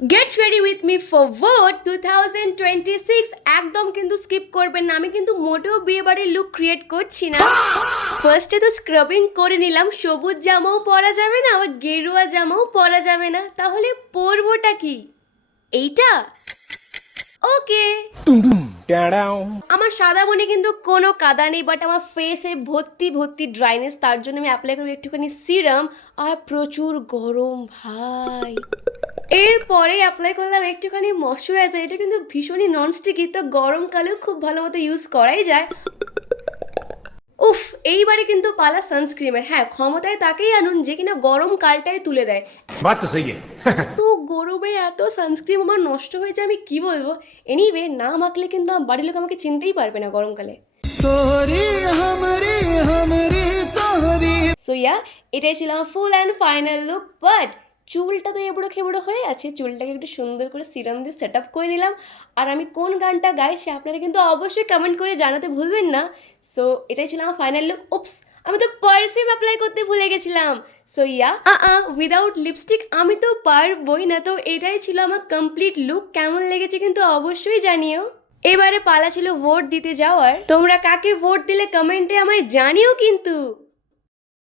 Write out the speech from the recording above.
Get ready with me for vote 2026। একদম কিন্তু skip করবেন না, আমি কিন্তু মোটেও বিয়ে বাড়ির লুক ক্রিয়েট করছি না। ফার্স্টে তো স্ক্রাবিং করে নিলাম, সবুজ জামাও পরা যাবে না, আবার গেরুয়া জামাও পরা যাবে না, তাহলে পরবোটা কি? এইটা ওকে। আমার সাদা মনে কিন্তু কোনো কাদা নেই, বাট আমার ফেসে ভর্তি ভর্তি ড্রাইনেস, তার জন্য আমি অ্যাপ্লাই করবো একটুখানি সিরাম আর প্রচুর গরম ভাই। এরপরে অ্যাপ্লাই করলাম একটুখানি ময়শ্চারাইজার, এটা কিন্তু ভীষণই ননস্টিকি, তো গরমকালেও খুব ভালো মতো ইউজ করাই যায়। উফ, এইবারে কিন্তু পালা সানস্ক্রিমের। হ্যাঁ, ক্ষমতায় তাকেই আনুন যে কিনা গরমকালটাই তুলে দেয়। बात तो सही है। তো গরমে এত সানস্ক্রিম আমার নষ্ট হয়েছে, আমি কি বলবো। এনিওয়ে, না মাখলে কিন্তু আমার বাড়ির লোক আমাকে চিনতেই পারবে না গরমকালে। সো ইয়া, এটাই ছিল আমার full and final look. But চুলটা তো এবড়ো খেবড়ো হয়ে আছে, চুলটাকে একটু সুন্দর করে সিরাম দিয়ে সেট আপ করে নিলাম। আর আমি কোন গানটা গাইছি আপনারা কিন্তু অবশ্যই কমেন্ট করে জানাতে ভুলবেন না। সো এটাই ছিল আমার ফাইনাল লুক। উপস, আমি তো পারফিউম অ্যাপ্লাই করতে ভুলে গেছিলাম। সো ইয়া, উইদাউট লিপস্টিক আমি তো পারবই না। তো এটাই ছিল আমার কমপ্লিট লুক। কেমন লেগেছে কিন্তু অবশ্যই জানিও। এবারে পালা ছিল ভোট দিতে যাওয়ার। তোমরা কাকে ভোট দিলে কমেন্টে আমায় জানিও কিন্তু।